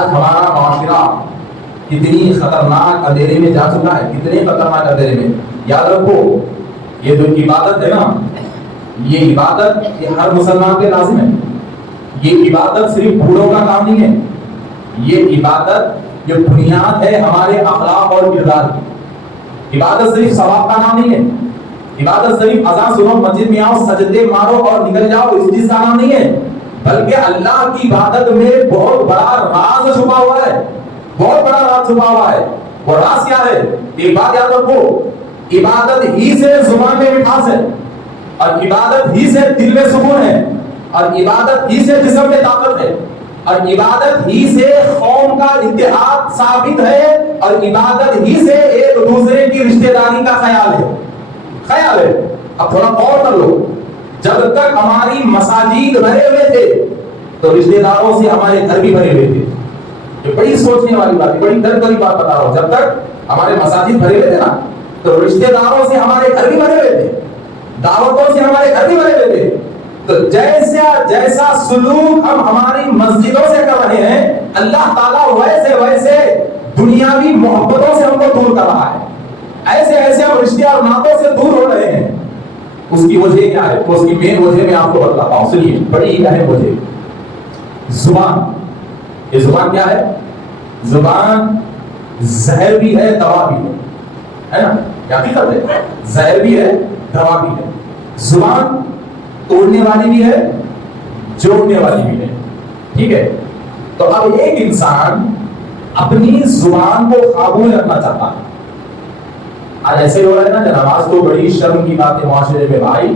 آج ہمارا معاشرہ کتنی خطرناک اندھیرے میں جا چکا ہے، کتنے خطرناک اندھیرے میں. یاد رکھو یہ جو عبادت ہے نا، یہ عبادت یہ ہر مسلمان پہ لازم ہے. یہ عبادت صرف بوڑھوں کا کام نہیں ہے، یہ عبادت جو بنیاد ہے ہمارے اخلاق اور کردار کی. عبادت صرف ثواب کا نام نہیں ہے، عبادت صرف اذان سنو، مسجد میں آؤ، سجدے مارو اور نکل جاؤ، اس چیز کا نام نہیں ہے. بلکہ اللہ کی عبادت میں بہت بڑا راز چھپا ہوا ہے، بہت بڑا راز چھپا ہوا ہے. وہ راز کیا ہے؟ ایک بات یاد رکھو، عبادت ہی سے زبان میں مٹھاس ہے، اور عبادت ہی سے دل میں سکون ہے، اور عبادت ہی سے جسم میں طاقت ہے، اور عبادت ہی سے قوم کا اتحاد ثابت ہے، اور عبادت ہی سے ایک دوسرے کی رشتہ داری کا خیال ہے. خیال ہے. اب تھوڑا غور کر لو، جب تک ہماری مساجد بھرے ہوئے تھے تو رشتہ داروں سے ہمارے گھر بھی بھرے ہوئے تھے. یہ بڑی سوچنے والی بات ہے، بڑی درد والی بات بتا رہا ہوں. جب تک ہمارے مساجد بھرے ہوئے تھے نا تو رشتہ داروں سے ہمارے گھر بھی بھرے ہوئے تھے، دعوتوں سے ہمارے گھر بھی بھرے ہوئے تھے. تو جیسا سلوک ہم ہماری مسجدوں سے کر رہے ہیں، اللہ تعالیٰ ویسے دنیاوی محبتوں سے ہم کو دور کر رہا ہے. ایسے ہم رشتے اور ناتوں سے دور ہو رہے ہیں. اس کی وجہ کیا ہے؟ اس کی مین وجہ میں آپ کو بتلاتا ہوں. سنیے، بڑی اہم وجہ زبان. یہ زبان کیا ہے؟ زبان زہر بھی ہے، دوا بھی ہے نا؟ کیا حقیقت ہے؟ زہر بھی ہے، دوا بھی ہے. زبان توڑنے والی بھی ہے، جوڑنے والی بھی ہے. ٹھیک ہے؟ تو اب ایک انسان اپنی زبان کو قابو میں رکھنا چاہتا ہے. آج ایسے ہو رہا ہے نا کہ نماز تو بڑی شرم کی بات ہے معاشرے میں بھائی،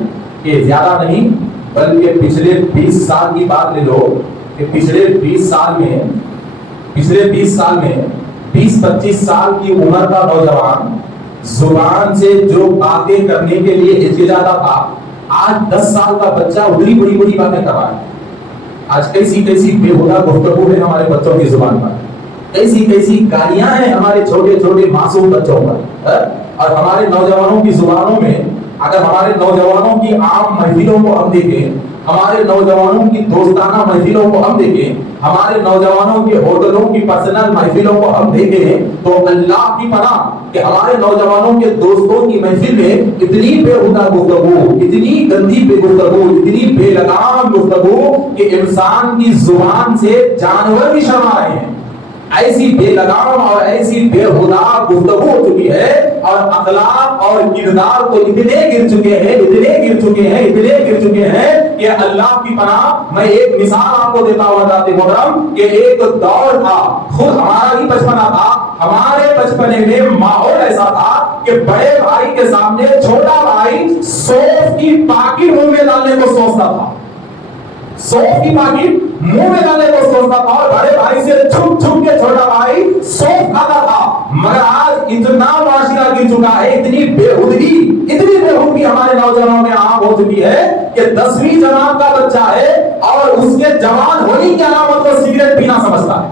کہ زیادہ نہیں بلکہ پچھلے 20 سال کی بات لے لو کہ پچھلے 20 سال میں 20-25 سال کی عمر کا نوجوان زبان سے جو باتیں کرنے کے لیے ہچکچاتا تھا، آج 10 سال کا بچہ اتنی بڑی باتیں کر رہا ہے. آج کیسی بےہودہ گفتگو ہے ہمارے بچوں کی زبان پر، کیسی گالیاں ہیں ہمارے چھوٹے معصوم بچوں پر. اور ہمارے نوجوانوں کی زبانوں میں، اگر ہمارے نوجوانوں کی عام محفلوں کو ہم دیکھیں، ہمارے نوجوانوں کی دوستانہ محفلوں کو ہم دیکھیں، ہمارے نوجوانوں کے ہوٹلوں کی پرسنل محفلوں کو ہم دیکھیں، تو اللہ کی پناہ کہ ہمارے نوجوانوں کے دوستوں کی محفل میں اتنی بےہودہ گفتگو، اتنی گندی گفتگو، اتنی بے لگام گفتگو کہ انسان کی زبان سے جانور بھی شرما رہے ہیں. ایسی بے لگام اور ایسی بےہودہ گفتگو ہو چکی ہے، اور اخلاق اور کردار تو اتنے گر چکے ہیں کہ اللہ کی پناہ. میں ایک مثال آپ کو دیتا ہوں ذات محترم، کہ ایک دور تھا، خود ہمارا بھی بچپنا تھا. ہمارے بچپنے میں ماحول ایسا تھا کہ بڑے بھائی کے سامنے چھوٹا بھائی سونف کی پاکٹ منہ میں ڈالنے کو سوچتا تھا، سونف کی پاکٹ منہ میں ڈالنے کو سوچتا تھا، اور بڑے بھائی سے چھپ کے چھوٹا بھائی سونف کھاتا تھا. مگر آج اتنا معاشرہ گر چکا ہے، اتنی بےہودگی ہمارے نوجوانوں میں عام ہو چکی ہے کہ 10ویں جماعت کا بچہ ہے اور اس کے جوان ہونے کی علامت کو سگریٹ پینا سمجھتا ہے.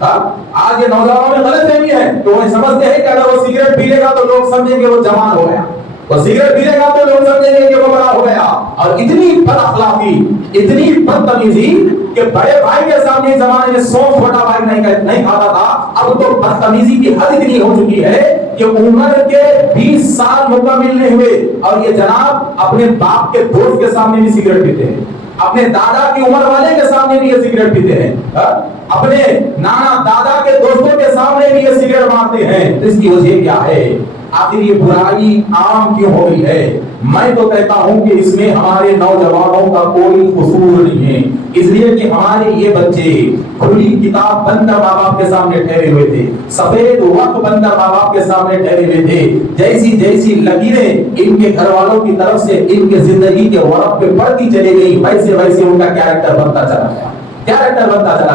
آج یہ نوجوانوں میں غلط فہمی ہے کہ وہ سمجھتے ہیں کہ اگر وہ سگریٹ پی لے گا تو لوگ سمجھیں گے وہ جوان ہو گیا، وہ سگریٹ پینے گا تو لوگ سمجھیں گے کہ وہ بڑا ہو گیا. اور اتنی بد اخلاقی، اتنی بدتمیزی کہ بڑے بھائی کے سامنے زمانے میں سونف چھوٹا بھائی نہیں کھاتا تھا، اب تو بدتمیزی کی حد اتنی ہو چکی ہے کہ عمر کے 20 سال مکمل نہیں ہوئے اور یہ جناب اپنے باپ کے دوست کے سامنے بھی سگریٹ پیتے ہیں، اپنے دادا کی عمر والے کے سامنے بھی یہ سگریٹ پیتے ہیں، اپنے نانا دادا کے دوستوں کے سامنے بھی یہ سگریٹ مارتے ہیں. اس کی وجہ کیا ہے؟ آخر یہ برائی عام کیوں ہو گئی ہے؟ میں تو کہتا ہوں کہ اس میں ہمارے نوجوانوں کا کوئی قصور نہیں ہے، اس لیے کہ ہمارے یہ بچے کھلی کتاب بن کر ماں باپ کے سامنے ٹھہرے ہوئے تھے، سفید وقت بن کر ماں باپ کے سامنے ٹھہرے ہوئے تھے. جیسی لکیریں ان کے گھر والوں کی طرف سے ان کے زندگی کے ورق پہ پڑتی چلی گئی، ویسے ان کا کیریکٹر بنتا چلا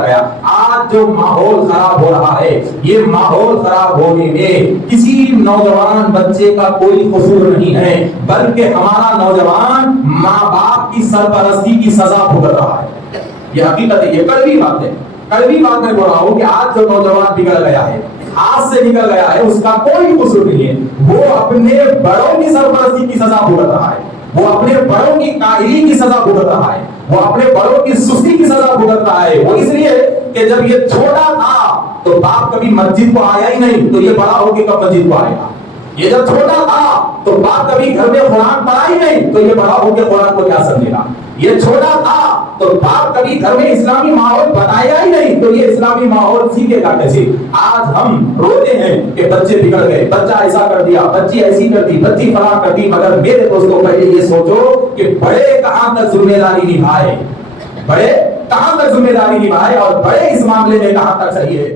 گیا. آج جو ماحول خراب ہو رہا ہے، یہ ماحول خراب ہونے میں کسی نوجوان بچے کا کوئی قصور نہیں ہے، بلکہ ہمارا نوجوان ماں باپ کی سرپرستی کی سزا بھگت رہا ہے. یہ حقیقت ہے، یہ کڑوی بات میں بول رہا ہوں کہ آج جو نوجوان بگڑ گیا ہے، ہاتھ سے نکل گیا ہے، اس کا کوئی قصور نہیں ہے، وہ اپنے بڑوں کی سرپرستی کی سزا بھگت رہا ہے. وہ اپنے بڑوں کی کاہلی کی سزا بھگت رہا ہے، وہ اپنے بڑوں کی سستی کی سزا بھگت رہا ہے۔ وہ اس لیے کہ جب یہ چھوٹا تھا تو باپ کبھی مسجد کو آیا ہی نہیں، تو یہ بڑا ہو کے کب مسجد کو آئے گا؟ یہ جب چھوٹا تھا تو باپ کبھی گھر میں قرآن پڑھا ہی نہیں، تو یہ بڑا ہو کے قرآن کو کیا سمجھے گا؟ یہ چھوٹا تھا تو باپ کبھی گھر میں اسلامی ماحول بتایا ہی نہیں، تو یہ اسلامی ماحول سیکھے گا کیسے؟ آج ہم روتے ہیں کہ بچے بگڑ گئے، بچہ ایسا کر دیا، بچی ایسی کر دی، بچی فلاں کر دی، مگر میرے دوستوں پہلے یہ سوچو کہ بڑے کہاں تک ذمہ داری نبھائے، بڑے کہاں تک ذمہ داری نبھائے اور بڑے اس معاملے میں کہاں تک صحیح ہے۔